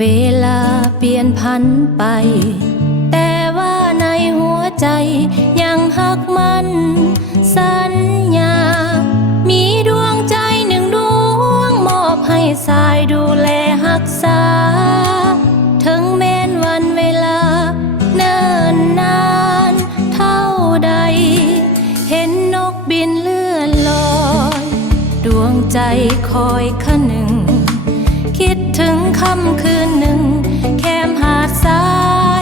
เวลาเปลี่ยนพันไปแต่ว่าในหัวใจยังหักมันสัญญามีดวงใจหนึ่งดวงมอบให้สายดูแลรักษาถึงแม้นวันเวลาเนิ่นนานเท่าใดเห็นนกบินเลื่อนลอยดวงใจคอยคะนึงคิดถึงค่ำคืนหนึ่งแคมหาดทรา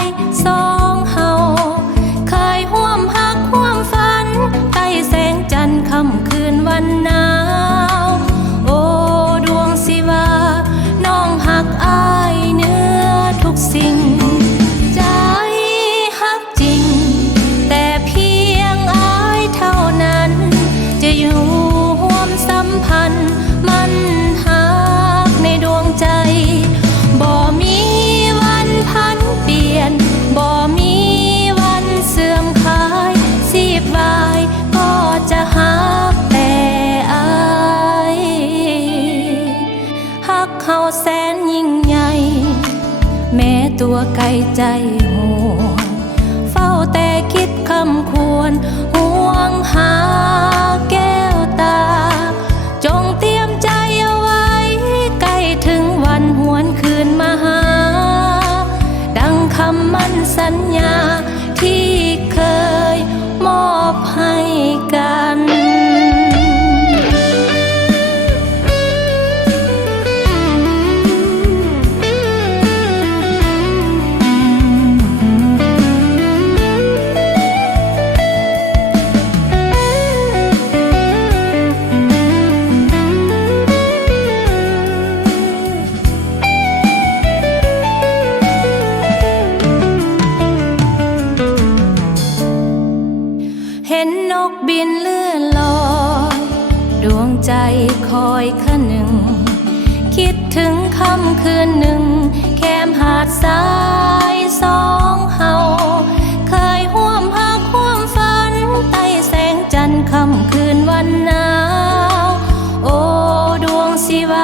ยสองเฮาเคยห่วมหักห่วมฝันใต้แสงจันทร์ค่ำคืนวันหนาวโอ้ดวงสิว่าน้องหักอายเหนือทุกสิ่งใจหักจริงแต่เพียงอายเท่านั้นจะอยู่ร่วมสัมพันธ์มันหักในดวงใจบ่มีวันพันเปลี่ยนบ่มีวันเสื่อมคลายสีบวายก็จะหักแต่อายหักเขาแสนยิ่งใหญ่แม้ตัวไกลใจโหดเฝ้าแต่คิดคำควรห่วงหาแก้วตาจงเตรียมใจเอาไว้ใกล้ถึงวันหวนคืนมาหาดังคำมั่นสัญญาที่เคยมอบให้กันเห็นนกบินเลื่อนลอยดวงใจคอยคะนึงคิดถึงค่ำคืนหนึ่งแคมหาดทรายสองเฮาเคยห่วมหักห่วมฝันใต้แสงจันทร์ค่ำคืนวันหนาวโอ้ดวงสิว่า